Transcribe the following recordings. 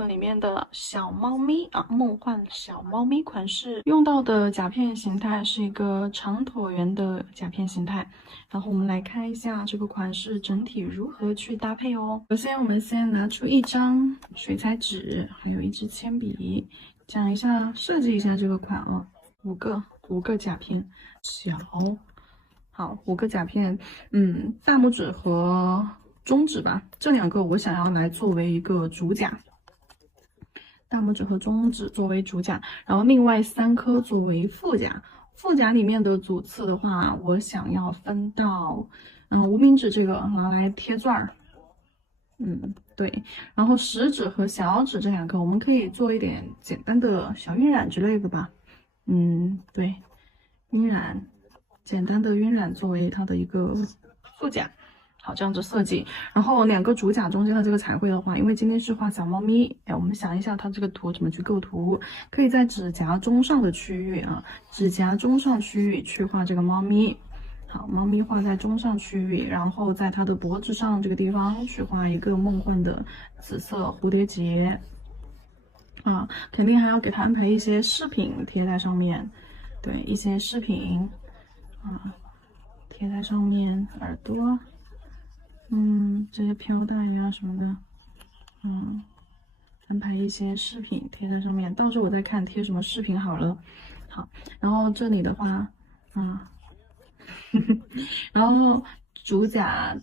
壳里面的小猫咪啊，梦幻小猫咪款式。用到的甲片形态是一个长椭圆的甲片形态。然后我们来看一下这个款式整体如何去搭配哦。首先，我们先拿出一张水彩纸，还有一支铅笔，讲一下设计一下这个款啊。五个甲片，小。好，5个甲片，大拇指和中指吧，这2个我想要来作为一个主甲，大拇指和中指作为主甲，然后另外3颗作为副甲。副甲里面的主次的话，我想要分到，无名指这个拿来贴钻儿，对，然后食指和小指这2个，我们可以做一点简单的小晕染之类的吧，对，晕染。简单的晕染作为它的一个副甲，好，这样子设计。然后2个主甲中间的这个彩绘的话，因为今天是画小猫咪，我们想一下它这个图怎么去构图，可以在指甲中上的区域啊，指甲中上区域去画这个猫咪。好，猫咪画在中上区域，然后在它的脖子上这个地方去画一个梦幻的紫色蝴蝶结。啊，肯定还要给它安排一些饰品贴在上面，对，一些饰品。贴在上面，耳朵，这些飘带呀什么的，安排一些饰品贴在上面，到时候我再看贴什么饰品好了。好，然后这里的话，然后主甲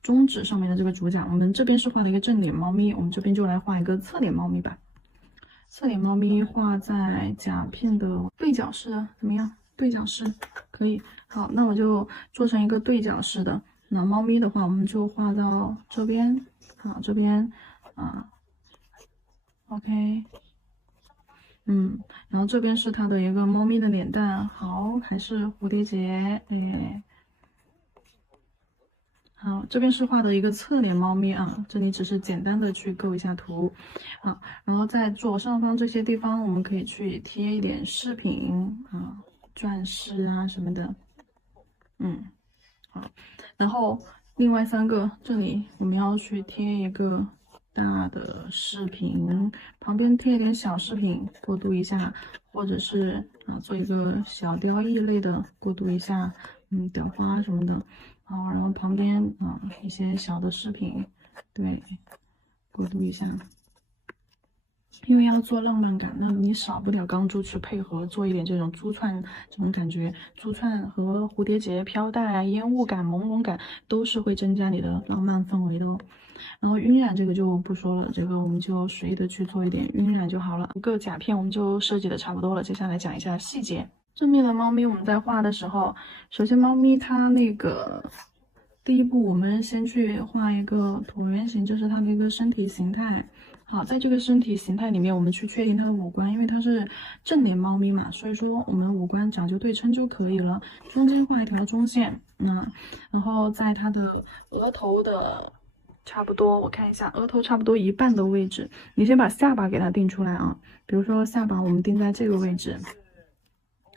中指上面的这个主甲，我们这边是画了一个正脸猫咪，我们这边就来画一个侧脸猫咪吧。侧脸猫咪画在甲片的对角式，怎么样？对角式可以。好，那我就做成一个对角式的。那猫咪的话，我们就画到这边，好，这边OK，然后这边是它的一个猫咪的脸蛋，好，还是蝴蝶结，好，这边是画的一个侧脸猫咪啊，这里只是简单的去构一下图，然后在左上方这些地方，我们可以去贴一点饰品钻饰啊什么的，好，然后另外3个这里我们要去贴一个大的饰品，旁边贴一点小饰品过渡一下，或者是做一个小雕翼类的过渡一下，裱花什么的，好，然后旁边一些小的饰品，对，过渡一下。因为要做浪漫感，那你少不了钢珠去配合做一点这种珠串这种感觉，珠串和蝴蝶结、飘带啊、烟雾感、朦胧感都是会增加你的浪漫氛围的哦。然后晕染这个就不说了，这个我们就随意的去做一点晕染就好了。5个甲片我们就设计的差不多了，接下来讲一下细节。正面的猫咪我们在画的时候，首先猫咪它那个第一步，我们先去画一个椭圆形，这是它的一个身体形态。好，在这个身体形态里面，我们去确定它的五官，因为它是正脸猫咪嘛，所以说我们五官讲究对称就可以了。中间画一条中线，然后在它的额头的差不多，我看一下，额头差不多一半的位置，你先把下巴给它定出来啊。比如说下巴我们定在这个位置。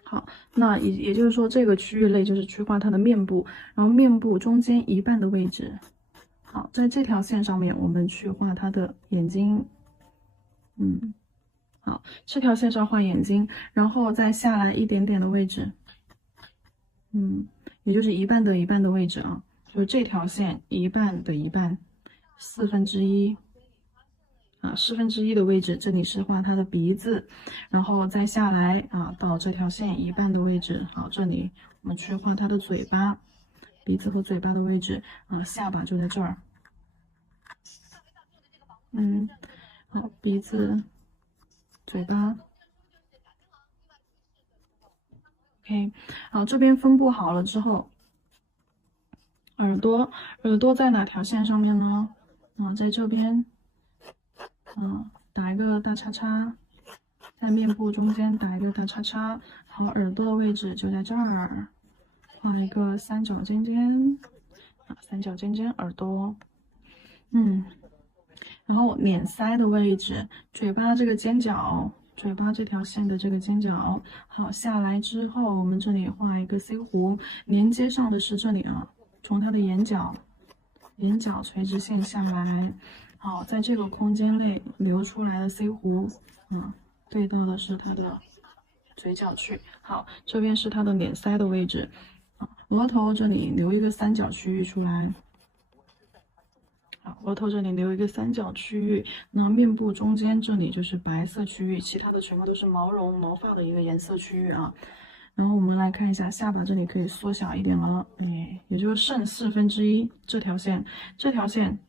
好，那也就是说，这个区域内就是去画它的面部，然后面部中间一半的位置。好，在这条线上面，我们去画它的眼睛。好，这条线上画眼睛，然后再下来一点点的位置。也就是一半的一半的位置啊，就是这条线一半的一半，1/4。1/4的位置，这里是画它的鼻子，然后再下来到这条线一半的位置，好，这里我们去画它的嘴巴，鼻子和嘴巴的位置下巴就在这儿，好，鼻子、嘴巴 ，OK， 好，这边分布好了之后，耳朵在哪条线上面呢？在这边。打一个大叉叉，在面部中间打一个大叉叉，好，耳朵的位置就在这儿，画一个三角尖尖，三角尖尖耳朵，然后脸腮的位置，嘴巴这个尖角，嘴巴这条线的这个尖角，好，下来之后，我们这里画一个 C 弧，连接上的是这里从它的眼角垂直线下来。好，在这个空间内留出来的 C 弧，对到的是它的嘴角区。好，这边是它的脸腮的位置，额头这里留一个三角区域出来。好，额头这里留一个三角区域，那面部中间这里就是白色区域，其他的全部都是毛绒毛发的一个颜色区域啊。然后我们来看一下下巴这里可以缩小一点了，也就是剩1/4这条线，这条线，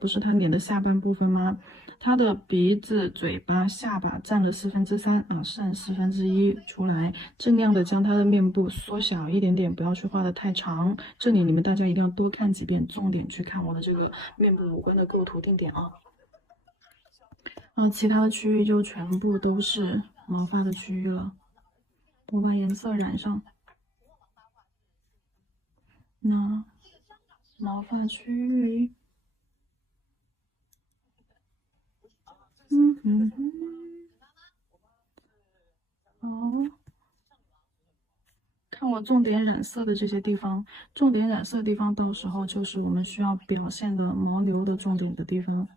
不是他脸的下半部分吗？他的鼻子、嘴巴、下巴占了3/4啊，剩1/4出来，尽量的将他的面部缩小一点点，不要去画的太长。这里你们大家一定要多看几遍，重点去看我的这个面部五官的构图定点啊。其他的区域就全部都是毛发的区域了。我把颜色染上，那毛发区域，好，看我重点染色的这些地方，重点染色的地方，到时候就是我们需要表现的毛流的重点的地方，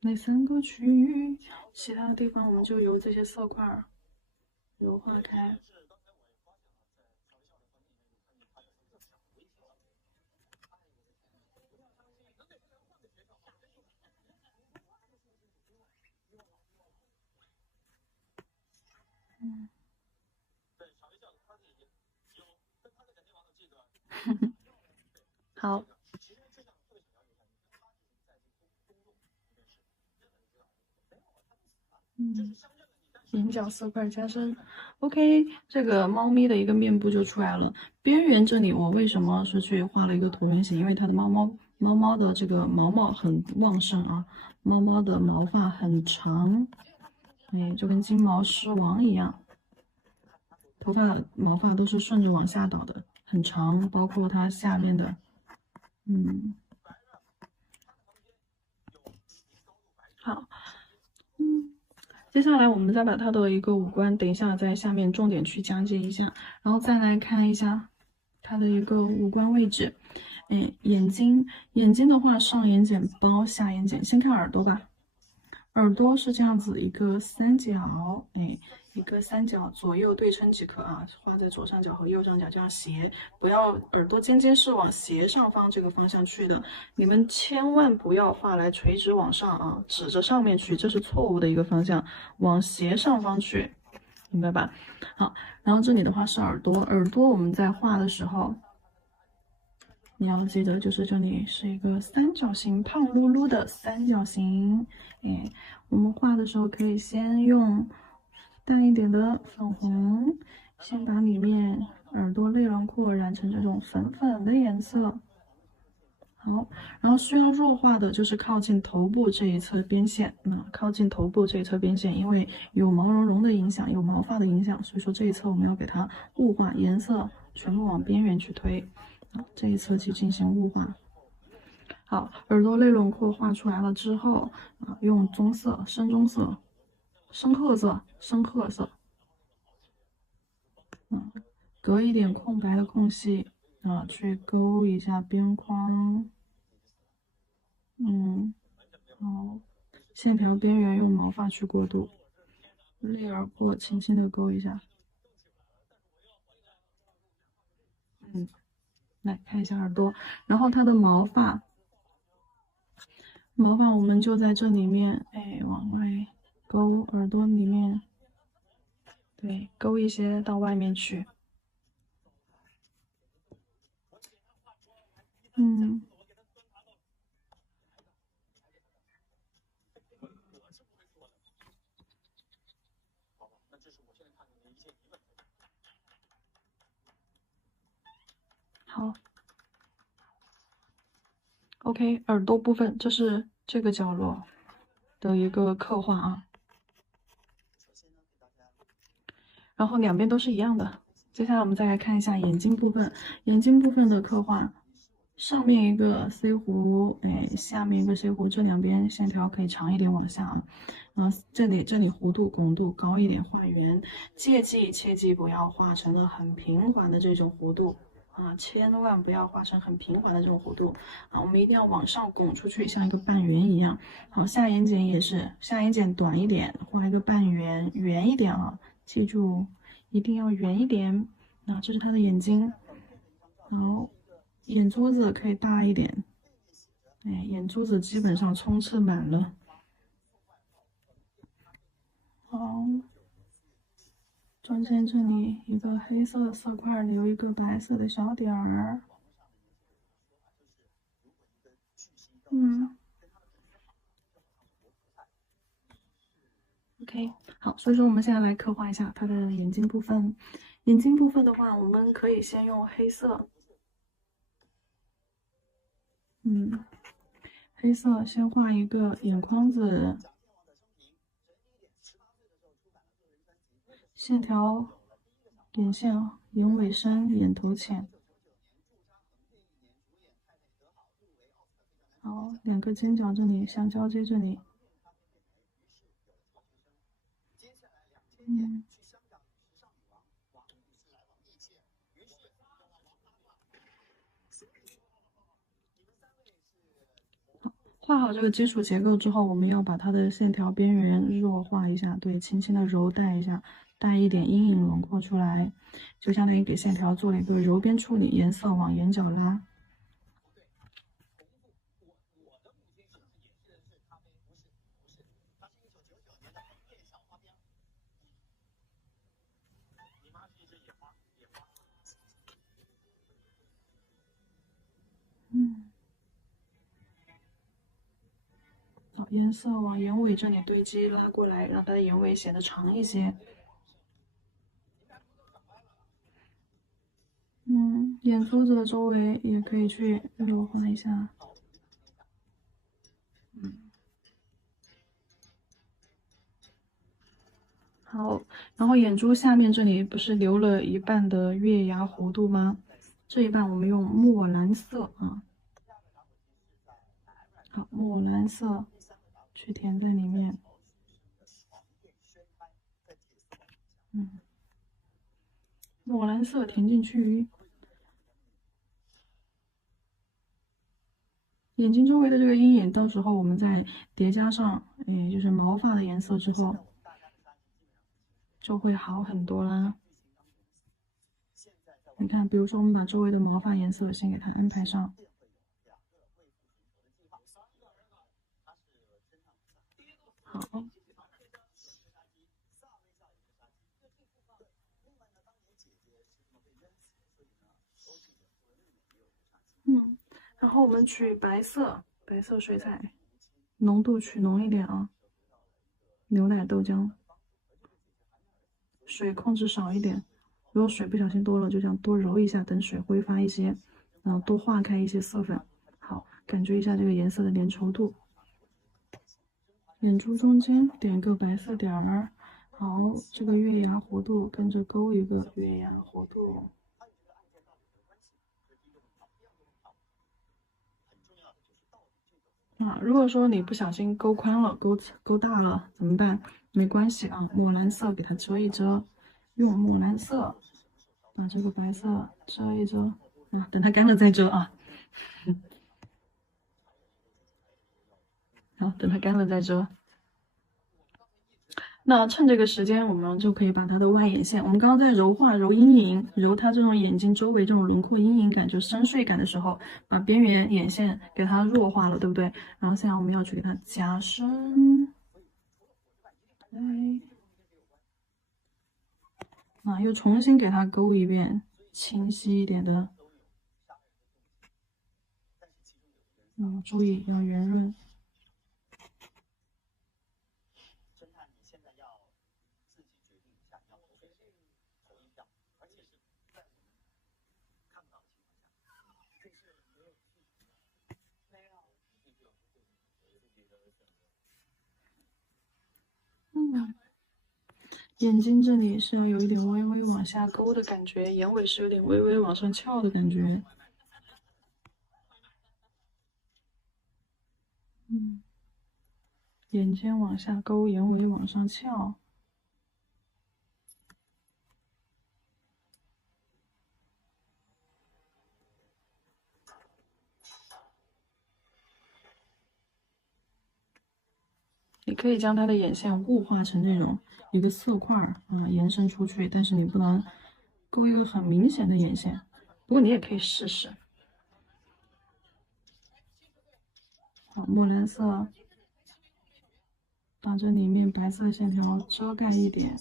那3个区域，其他的地方我们就由这些色块油画开。好。眼角色块加深 ，OK，这个猫咪的一个面部就出来了。边缘这里我为什么是去画了一个椭圆形？因为它的猫猫的这个毛很旺盛啊，猫猫的毛发很长，就跟金毛狮王一样，头发毛发都是顺着往下倒的，很长，包括它下面的，好。接下来我们再把它的一个五官，等一下在下面重点去讲解一下，然后再来看一下它的一个五官位置。眼睛的话，上眼睑包，下眼睑。先看耳朵吧，耳朵是这样子一个三角，一个三角左右对称即可啊，画在左上角和右上角这样斜，不要耳朵尖尖是往斜上方这个方向去的，你们千万不要画来垂直往上啊，指着上面去，这是错误的一个方向，往斜上方去，明白吧？好，然后这里的话是耳朵，耳朵我们在画的时候，你要记得，就是这里是一个三角形，胖噜噜的三角形。我们画的时候可以先用淡一点的粉红，先把里面耳朵内轮廓染成这种粉粉的颜色。好，然后需要弱化的就是靠近头部这一侧边线。靠近头部这一侧边线，因为有毛茸茸的影响，有毛发的影响，所以说这一侧我们要给它雾化，颜色全部往边缘去推。这一侧去进行雾化。好，耳朵内轮廓画出来了之后，用棕色、深棕色、深褐色、深褐色，隔一点空白的空隙，去勾一下边框。好，线条边缘用毛发去过渡，内耳廓轻轻的勾一下。来看一下耳朵，然后它的毛发我们就在这里面，往外勾，耳朵里面，对，勾一些到外面去。好。OK，耳朵部分，这是这个角落的一个刻画啊。然后两边都是一样的。接下来我们再来看一下眼睛部分，眼睛部分的刻画。上面一个 C 弧，哎，下面一个 C 弧，这两边线条可以长一点往下啊。这里弧度拱度高一点，画圆，切记不要画成了很平缓的这种弧度啊，千万不要画成很平缓的这种弧度啊，我们一定要往上拱出去，像一个半圆一样。好，下眼睑也是，下眼睑短一点，画一个半圆，圆一点啊，记住一定要圆一点。啊，这是他的眼睛，好，眼珠子可以大一点，哎，眼珠子基本上冲刺满了。好，中间这里一个黑色色块，留一个白色的小点儿。OK，好，所以说我们现在来刻画一下它的眼睛部分。眼睛部分的话，我们可以先用黑色，黑色先画一个眼眶子，线条，点线，眼尾深，眼头浅。好，两个尖角这里相交接这里。画好这个基础结构之后，我们要把它的线条边缘弱化一下，对，轻轻的揉带一下，带一点阴影轮廓出来，就相当于给线条做了一个揉边处理，颜色往眼角拉。好，颜色往眼尾这里堆积，拉过来，让它的眼尾显得长一些。眼珠子的周围也可以去柔化一下。好，然后眼珠下面这里不是留了一半的月牙弧度吗？这一半我们用墨蓝色啊，好，墨蓝色去填在里面。墨蓝色填进去。眼睛周围的这个阴影，到时候我们再叠加上，就是毛发的颜色之后，就会好很多啦。你看，比如说我们把周围的毛发颜色先给它安排上。好。然后我们取白色水彩，浓度取浓一点啊。牛奶豆浆，水控制少一点。如果水不小心多了，就这样多揉一下，等水挥发一些，然后多化开一些色粉。好，感觉一下这个颜色的粘稠度。眼珠中间点个白色点儿。好，这个月牙弧度跟着勾一个月牙弧度。如果说你不小心勾宽了、勾大了怎么办？没关系啊，墨蓝色给它遮一遮，用墨蓝色把这个白色遮一遮，等它干了再遮啊。好，等它干了再遮。那趁这个时间，我们就可以把它的外眼线，我们刚刚在揉阴影，揉它这种眼睛周围这种轮廓阴影感，就深邃感的时候，把边缘眼线给它弱化了，对不对？然后现在我们要去给它加深，又重新给它勾一遍，清晰一点的，注意要圆润。眼睛这里是要有一点微微往下勾的感觉，眼尾是有点微微往上翘的感觉。眼尖往下勾，眼尾往上翘。你可以将它的眼线雾化成那种一个色块啊，延伸出去，但是你不能勾一个很明显的眼线。不过你也可以试试。好，墨蓝色把这里面白色线条遮盖一点。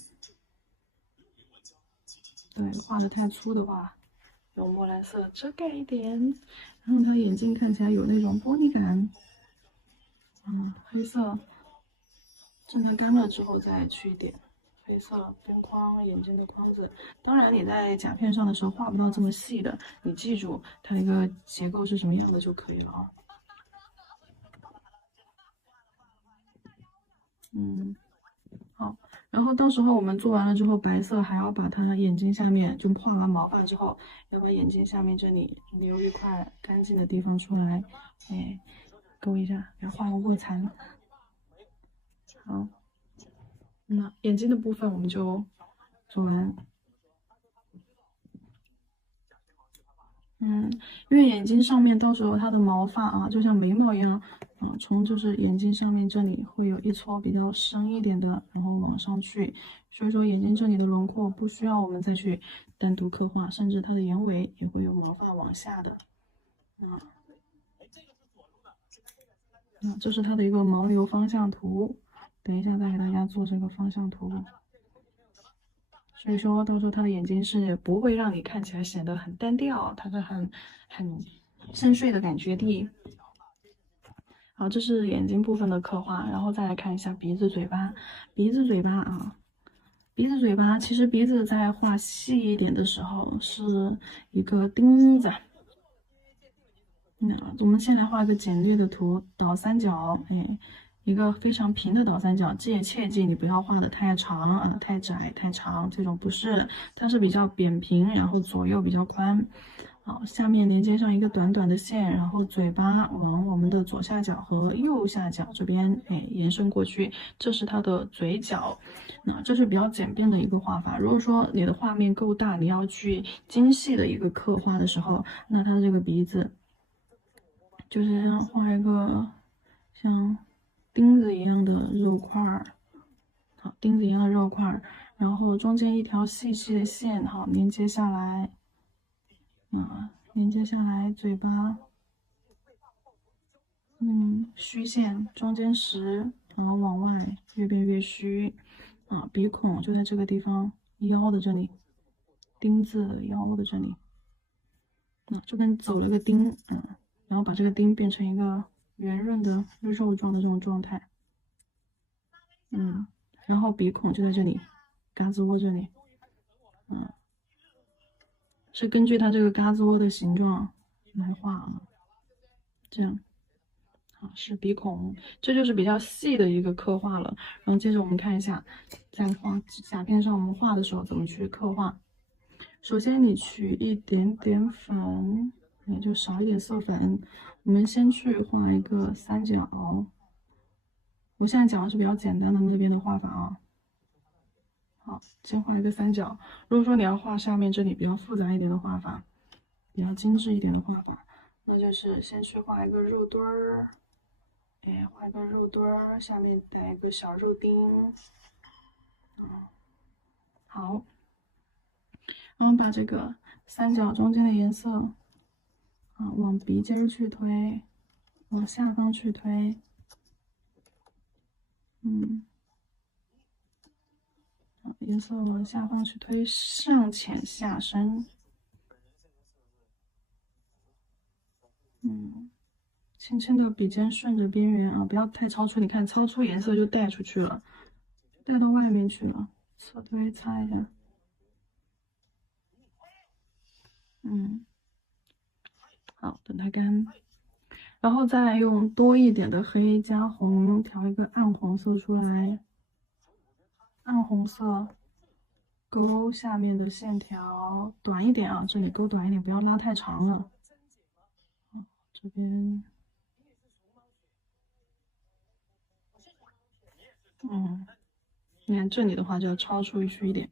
对，画的太粗的话，用墨蓝色遮盖一点，让它眼睛看起来有那种玻璃感。黑色，趁它干了之后再去一点黑色边框眼睛的框子。当然，你在甲片上的时候画不到这么细的，你记住它的一个结构是什么样的就可以了啊。好，然后到时候我们做完了之后，白色还要把它眼睛下面就画完毛发之后，要把眼睛下面这里留一块干净的地方出来，哎，勾一下，给它画个卧蚕。好，那眼睛的部分我们就做完。因为眼睛上面到时候它的毛发啊，就像眉毛一样，从就是眼睛上面这里会有一撮比较深一点的，然后往上去，所以说眼睛这里的轮廓不需要我们再去单独刻画，甚至它的眼尾也会有毛发往下的。这是它的一个毛流方向图，等一下再给大家做这个方向图。所以说到时候它的眼睛是不会让你看起来显得很单调，它是很深邃的感觉的。好，这是眼睛部分的刻画，然后再来看一下鼻子、嘴巴。鼻子、嘴巴啊，鼻子、嘴巴，其实鼻子在画细一点的时候是一个钉子。那我们先来画一个简略的图，倒三角，一个非常平的倒三角，这也切记你不要画的太长啊、太窄、太长，这种不是，它是比较扁平，然后左右比较宽。好，下面连接上一个短短的线，然后嘴巴往我们的左下角和右下角这边，延伸过去，这是它的嘴角。那这是比较简便的一个画法。如果说你的画面够大，你要去精细的一个刻画的时候，那它这个鼻子就是像画一个像钉子一样的肉块儿，好，钉子一样的肉块儿，然后中间一条细细的线，好，连接下来。连接下来嘴巴，虚线中间实，然后往外越变越虚，鼻孔就在这个地方，腰的这里，丁字腰的这里，就跟走了个钉，然后把这个钉变成一个圆润的肉状的这种状态，然后鼻孔就在这里，嘎吱窝这里，是根据它这个嘎吱窝的形状来画啊，这样。是鼻孔，这就是比较细的一个刻画了。然后接着我们看一下，在画甲片上我们画的时候怎么去刻画。首先你取一点点粉，也就少一点色粉。我们先去画一个三角。我现在讲的是比较简单的那边的画法啊。好，先画一个三角。如果说你要画下面这里比较复杂一点的画法，比较精致一点的画法，那就是先去画一个肉墩儿。画一个肉墩儿，下面带一个小肉钉，好，然后把这个三角中间的颜色，往鼻尖去推，往下方去推，颜色往下方去推，上浅下深，轻轻的笔尖顺着边缘啊，不要太超出，你看超出颜色就带出去了，带到外面去了，侧推擦一下。好，等它干，然后再用多一点的黑加红调一个暗红色出来，暗红色勾下面的线条短一点啊，这里勾短一点，不要拉太长了。这边你看这里的话就要超出去一点。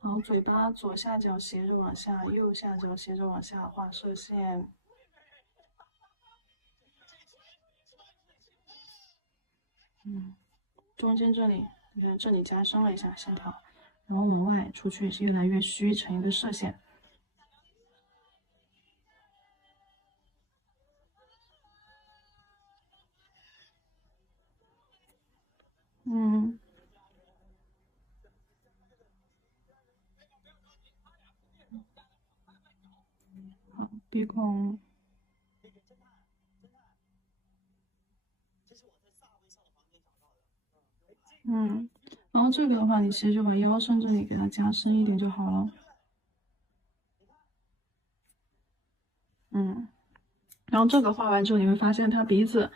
然后嘴巴左下角斜着往下，右下角斜着往下画射线。中间这里，你看这里加深了一下线条，然后往外出去是越来越虚，成一个射线。好，鼻孔。然后这个的话，你其实就把腰身这里给它加深一点就好了。然后这个画完之后，你会发现它鼻子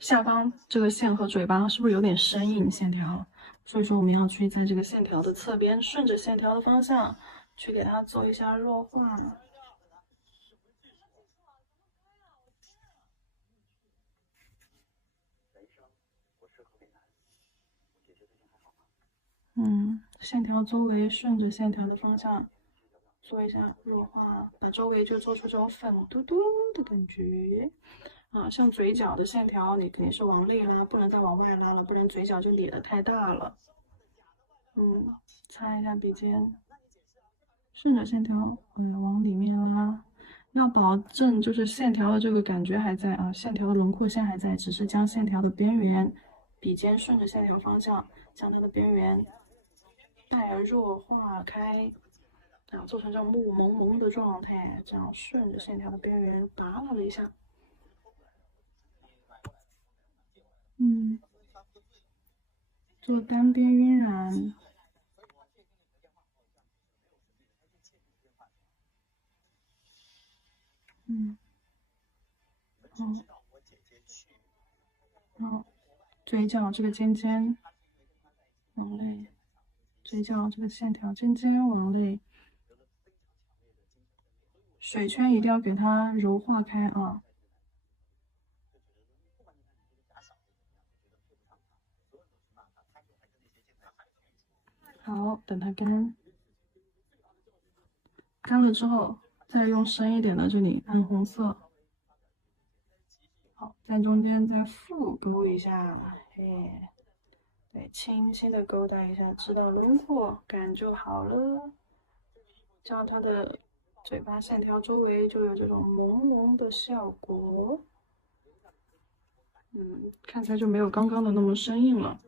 下方这个线和嘴巴是不是有点生硬线条？所以说我们要去在这个线条的侧边，顺着线条的方向去给它做一下弱化。线条周围顺着线条的方向做一下弱化，把周围就做出这种粉嘟嘟的感觉。像嘴角的线条，你肯定是往内拉，不能再往外拉了，不然嘴角就咧得太大了。擦一下鼻尖，顺着线条，往里面拉，要保证就是线条的这个感觉还在啊，线条的轮廓线还在，只是将线条的边缘，笔尖顺着线条方向，将它的边缘带弱化开，做成这种木蒙蒙的状态，这样顺着线条的边缘拔拉了一下。做单边晕染。然后嘴角这个尖尖往内，嘴角这个线条尖尖往内，水圈一定要给它柔化开啊。好，等它干了之后，再用深一点的这里暗红色。好，在中间再复勾一下，对，轻轻的勾搭一下，知道轮廓感就好了。这样它的嘴巴线条周围就有这种朦胧的效果。看起来就没有刚刚的那么生硬了。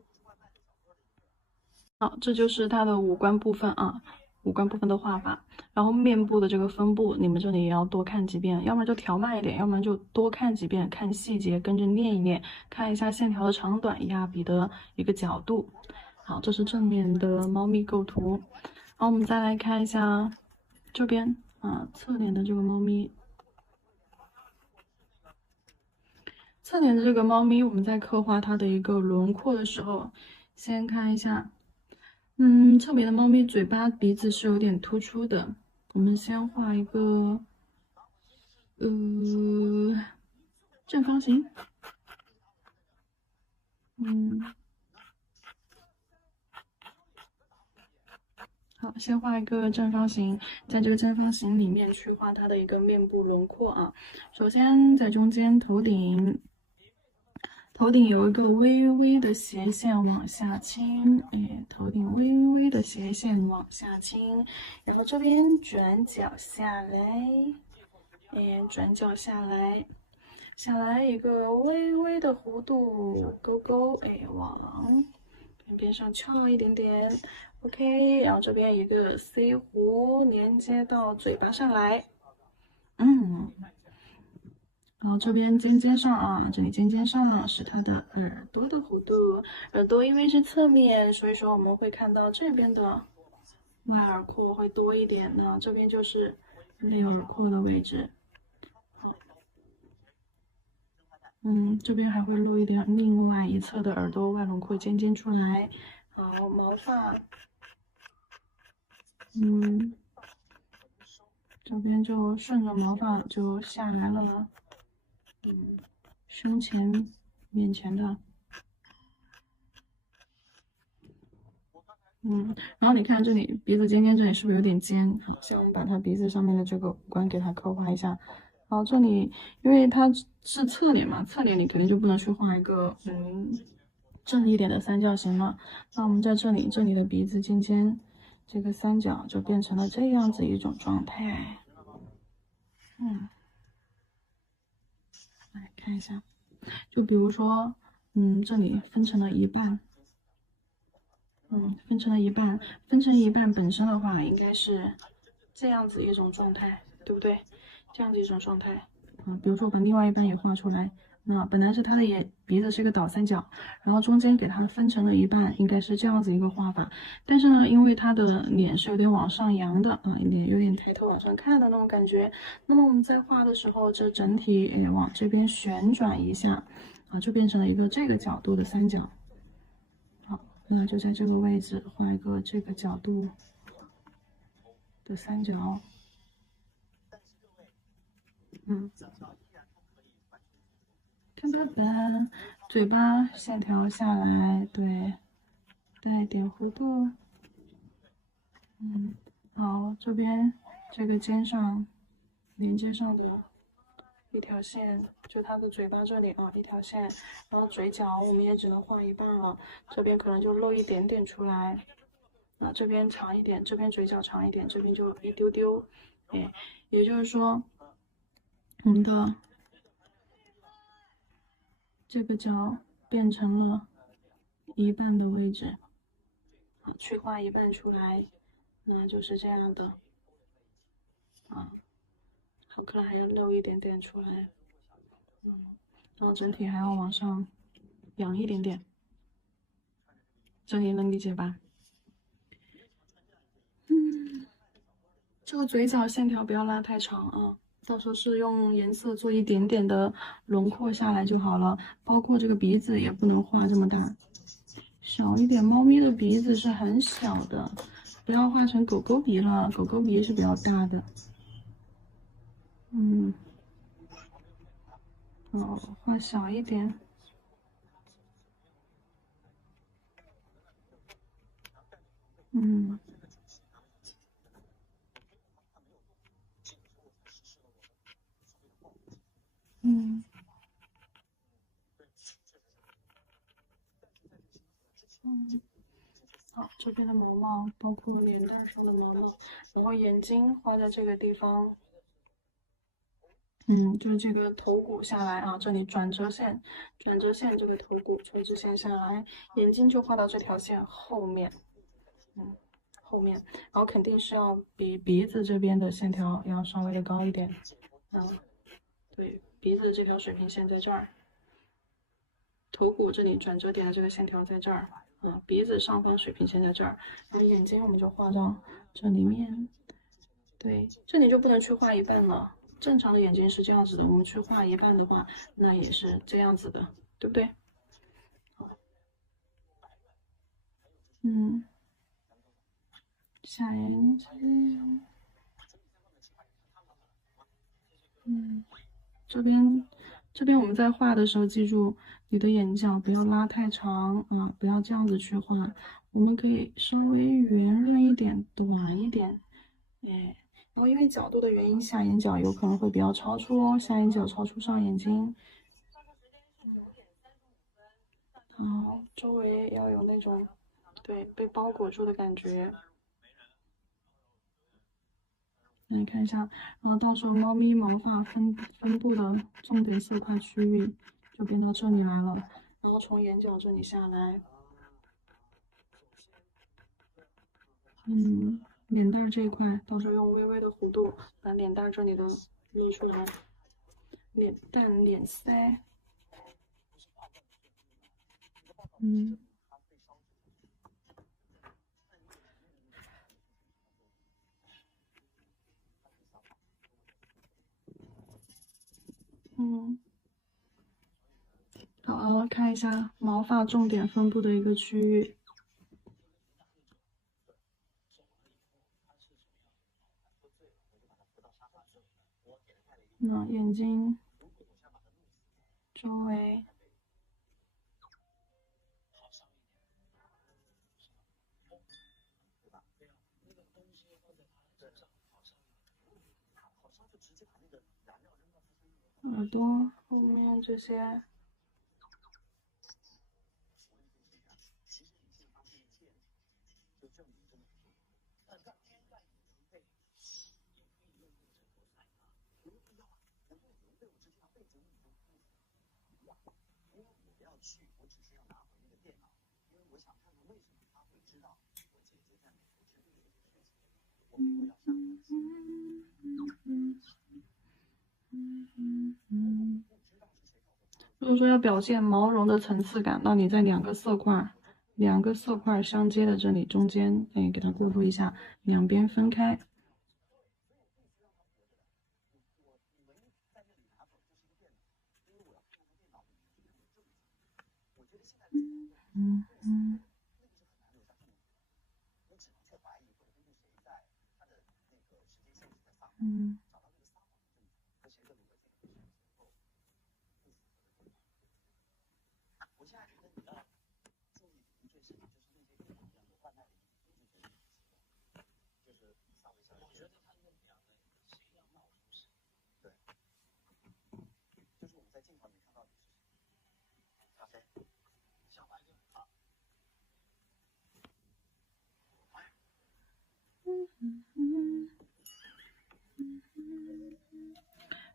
好，这就是它的五官部分啊，五官部分的画法。然后面部的这个分布，你们这里也要多看几遍，要么就调慢一点，要么就多看几遍，看细节，跟着练一练，看一下线条的长短、压笔的一个角度。好，这是正面的猫咪构图。然后我们再来看一下这边侧脸的这个猫咪。侧脸的这个猫咪，我们在刻画它的一个轮廓的时候，先看一下，侧面的猫咪嘴巴、鼻子是有点突出的。我们先画一个，正方形。好，先画一个正方形，在这个正方形里面去画它的一个面部轮廓啊。首先在中间头顶有一个微微的斜线往下倾，头顶微微的斜线往下倾，然后这边转角下来，转角下来一个微微的弧度勾勾，往边上翘一点点。OK， 然后这边一个 C 弧连接到嘴巴上来，然后这边尖尖上啊，这里尖尖上是它的耳朵的弧度，耳朵因为是侧面，所以说我们会看到这边的外耳廓会多一点呢，这边就是内耳廓的位置。这边还会露一点另外一侧的耳朵外轮廓尖尖出来。好，毛发。这边就顺着毛发就下来了呢。胸前、面前的。然后你看这里鼻子尖尖这里是不是有点尖？像我们把它鼻子上面的这个五官给它刻画一下。好，这里因为它是侧脸嘛，侧脸你肯定就不能去画一个正一点的三角形了。那我们在这里的鼻子尖尖，这个三角就变成了这样子一种状态。来看一下，就比如说，这里分成了一半。分成了一半，分成一半本身的话，应该是这样子一种状态，对不对？这样子一种状态，比如说我把另外一半也画出来，那本来是它的鼻子是一个倒三角，然后中间给它分成了一半，应该是这样子一个画法。但是呢，因为它的脸是有点往上扬的脸有点抬头往上看的那种感觉，那么我们在画的时候，这整体也往这边旋转一下，就变成了一个这个角度的三角。那就在这个位置画一个这个角度的三角，看它的嘴巴线条下来，对，带点弧度，好，这边这个肩上连接上的一条线，就它的嘴巴这里一条线，然后嘴角我们也只能画一半了，这边可能就露一点点出来。那这边长一点，这边嘴角长一点，这边就一丢丢，也就是说，我们的这个角变成了一半的位置，去画一半出来，那就是这样的，好，可能还要露一点点出来，然后整体还要往上扬一点点，这里能理解吧？这个嘴角线条不要拉太长啊，到时候是用颜色做一点点的轮廓下来就好了。包括这个鼻子也不能画这么大，小一点。猫咪的鼻子是很小的，不要画成狗狗鼻了，狗狗鼻是比较大的。画小一点。好，这边的毛毛，包括脸蛋上的毛毛，然后眼睛画在这个地方，就是这个头骨下来这里转折线，这个头骨垂直线下来，眼睛就画到这条线后面，后面，然后肯定是要比鼻子这边的线条要稍微的高一点，对，鼻子这条水平线在这儿。头骨这里转折点的这个线条在这儿，鼻子上方水平线在这儿，然后眼睛我们就画到这里面，对，这里就不能去画一半了。正常的眼睛是这样子的，我们去画一半的话，那也是这样子的，对不对？下眼睛，这边我们在画的时候，记住你的眼角不要拉太长不要这样子去画，我们可以稍微圆润一点，短一点，然后因为角度的原因，下眼角有可能会比较超出哦，下眼角超出上眼睛。好，周围要有那种对被包裹住的感觉。来看一下，然后到时候猫咪毛发分布的重点色块区域就变到这里来了，然后从眼角这里下来，脸蛋这一块，到时候用微微的弧度把脸蛋这里的露出来，脸蛋、脸腮，好，看一下毛发重点分布的一个区域。那眼睛周围，耳朵后面这些。如果说要表现毛绒的层次感，那你在两个色块相接的这里中间，给它过渡一下，两边分开。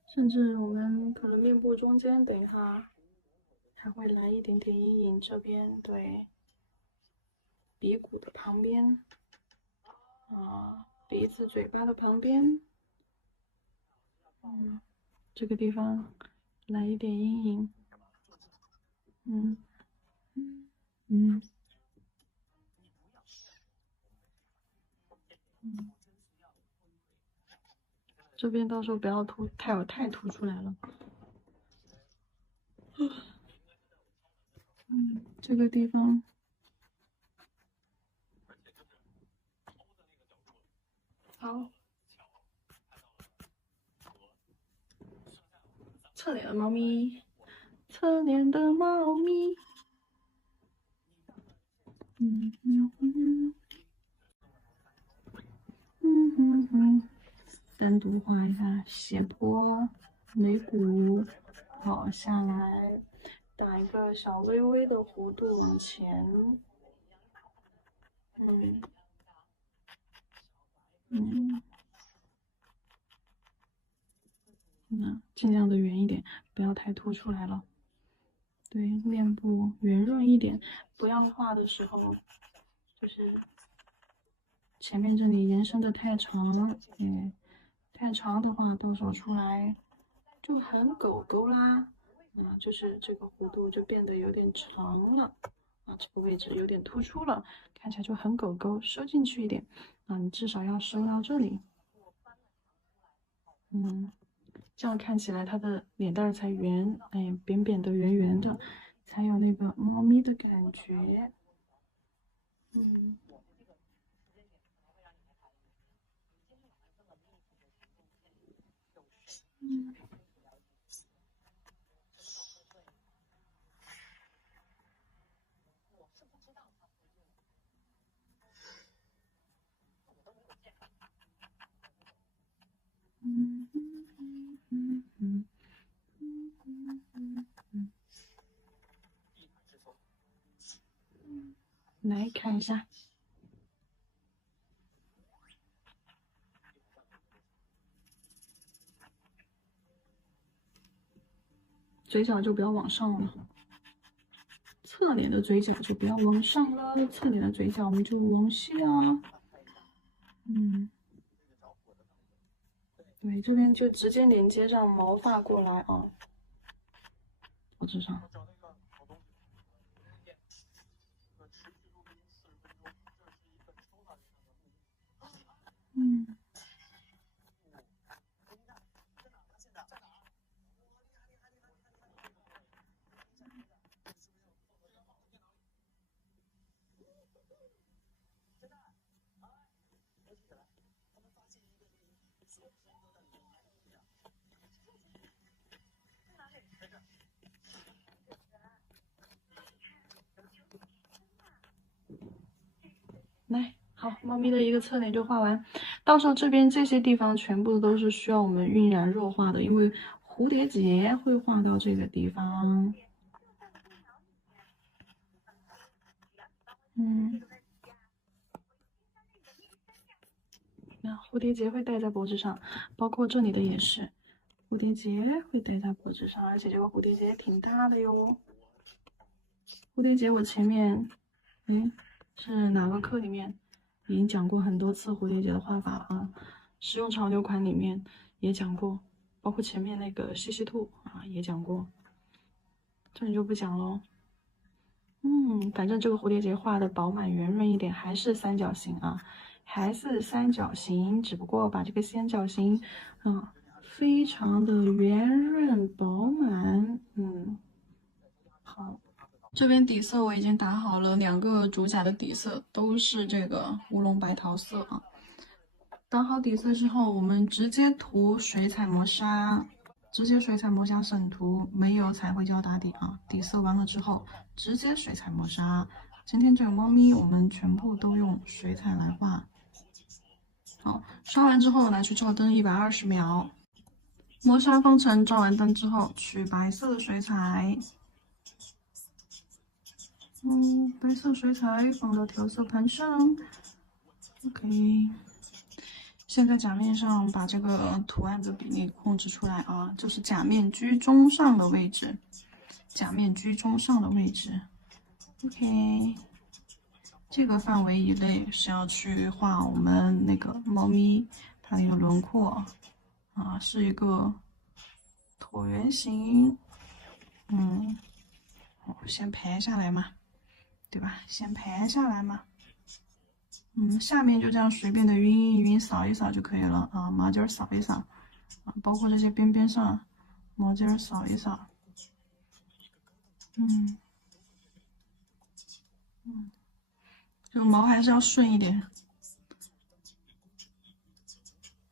甚至我们可能面部中间，等一下还会来一点点阴影，这边对鼻骨的旁边，鼻子、嘴巴的旁边，这个地方来一点阴影，这边到时候不要太凸出来了。这个地方，好，侧脸的猫咪，侧脸的猫咪，单独画一下斜坡、眉骨，好，下来打一个小微微的弧度往前，尽量的圆一点，不要太凸出来了。对，面部圆润一点，不要画的时候就是前面这里延伸的太长，太长的话，到时候出来就很狗狗啦，就是这个弧度就变得有点长了，这个位置有点突出了，看起来就很狗狗，收进去一点，你至少要收到这里，这样看起来它的脸蛋才圆，扁扁的、圆圆的，才有那个猫咪的感觉，来看一下。嘴角就不要往上了，侧脸的嘴角就不要往上了，侧脸的嘴角我们就往下。对，这边就直接连接上毛发过来啊，脖子上。来，好，猫咪的一个侧脸就画完，到时候这边这些地方全部都是需要我们晕染弱化的，因为蝴蝶结会画到这个地方。那蝴蝶结会戴在脖子上，包括这里的也是，蝴蝶结会戴在脖子上，而且这个蝴蝶结挺大的哟。蝴蝶结我前面，是哪个课里面已经讲过很多次蝴蝶结的画法了啊？实用潮流款里面也讲过，包括前面那个西西兔啊也讲过，这里就不讲喽。反正这个蝴蝶结画的饱满圆润一点，还是三角形啊，还是三角形，只不过把这个三角形，非常的圆润饱满，好。这边底色我已经打好了，2个主甲的底色都是这个乌龙白桃色啊。打好底色之后，我们直接涂水彩磨砂，直接水彩磨砂省涂，没有彩绘胶打底啊。底色完了之后，直接水彩磨砂。今天这个猫咪我们全部都用水彩来画。好，刷完之后拿去照灯120秒。磨砂封尘，照完灯之后取白色的水彩。白色水彩放到调色盘上。OK，先在甲面上把这个图案的比例控制出来啊，就是甲面居中上的位置，甲面居中上的位置。OK，这个范围以内是要去画我们那个猫咪它的一个轮廓啊，是一个椭圆形。先排下来嘛，对吧？先排下来嘛。下面就这样随便的晕一晕，扫一扫就可以了啊，毛巾扫一扫啊，包括这些边边上，毛巾扫一扫。这个毛还是要顺一点。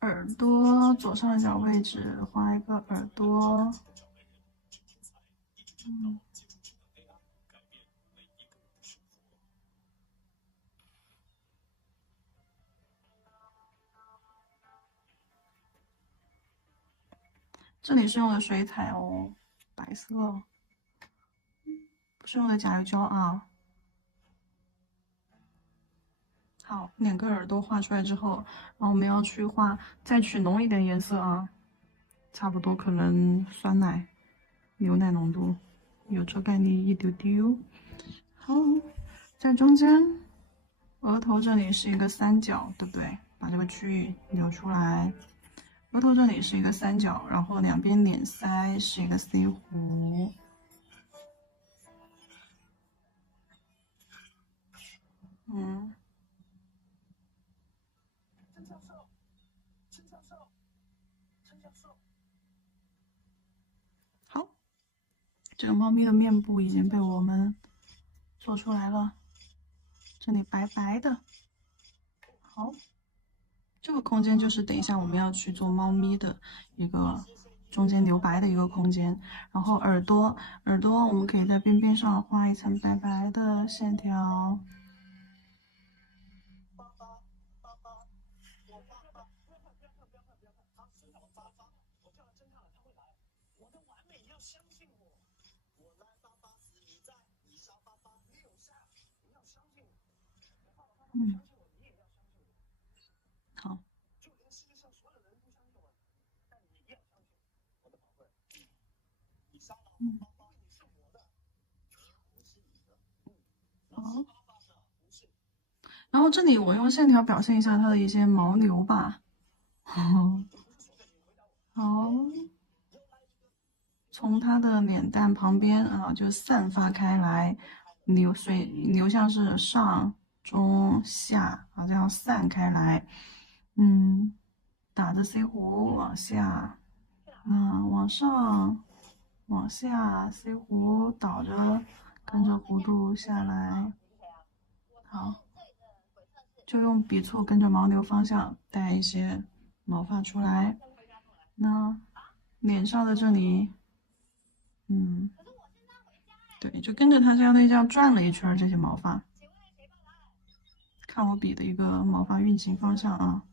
耳朵左上角位置画一个耳朵。这里是用的水彩哦，白色，不是用的甲油胶啊。好，2个耳朵画出来之后，然后我们要去画，再取浓一点颜色啊，差不多可能酸奶、牛奶浓度，有遮盖力一丢丢。好，在中间，额头这里是一个三角，对不对？把这个区域留出来。额头这里是一个三角，然后两边脸腮是一个 C 弧。好，这个猫咪的面部已经被我们做出来了，这里白白的。好，这个空间就是等一下我们要去做猫咪的一个中间留白的一个空间。然后耳朵我们可以在边边上画一层白白的线条。好。好。然后这里我用线条表现一下它的一些毛流吧。好，从它的脸蛋旁边啊，就散发开来，流向是上中下啊，这样散开来。打着 C 弧往下，往上往下 C 弧倒着，跟着弧度下来。好，就用笔触跟着毛流方向带一些毛发出来。那脸上的这里，对，就跟着它相当于这样转了一圈这些毛发。看我笔的一个毛发运行方向啊。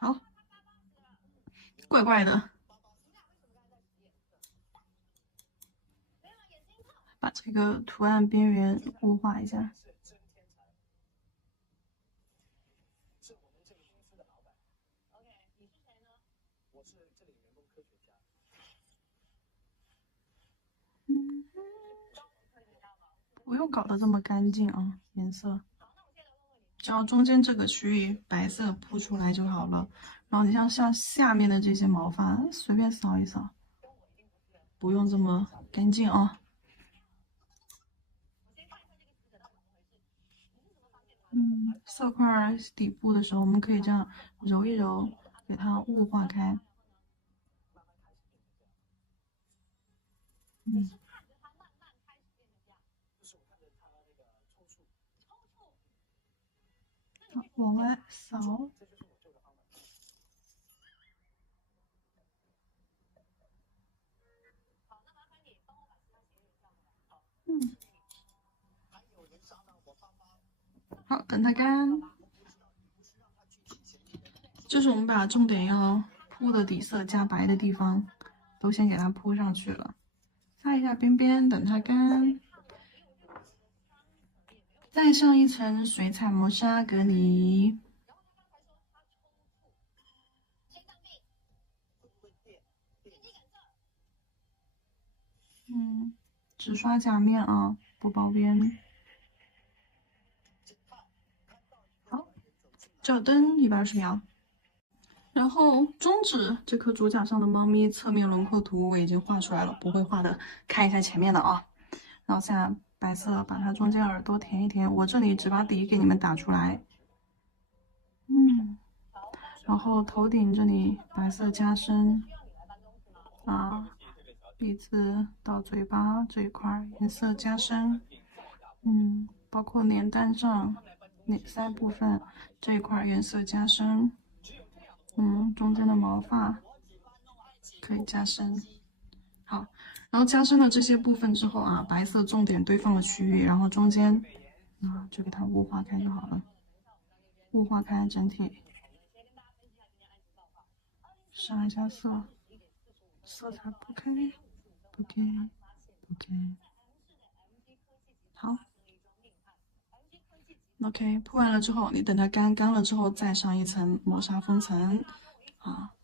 好，怪怪的，把这个图案边缘雾化一下。不用搞得这么干净啊，颜色。只要中间这个区域白色铺出来就好了。然后你像下面的这些毛发，随便扫一扫，不用这么干净啊。色块底部的时候，我们可以这样揉一揉，给它雾化开。往外扫。好，等它干。就是我们把重点要铺的底色加白的地方，都先给它铺上去了。擦一下边边，等它干。再上一层水彩磨砂隔离。只刷甲面啊，不包边。好，照灯120秒。然后中指这颗主角上的猫咪侧面轮廓图我已经画出来了，不会画的看一下前面的啊。然后现在白色把它中间耳朵填一填，我这里只把底给你们打出来。然后头顶这里白色加深啊，鼻子到嘴巴这一块颜色加深，包括脸蛋上脸腮部分这一块颜色加深，中间的毛发可以加深。好，然后加深了这些部分之后啊，白色重点堆放的区域，然后中间就给它雾化开就好了，雾化开整体，上一下色，色彩不开，不开，不开，好。OK， 铺完了之后，你等它干了之后，再上一层磨砂封层啊。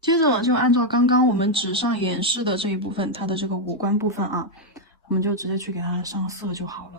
接着就按照刚刚我们纸上演示的这一部分，它的这个五官部分啊，我们就直接去给它上色就好了。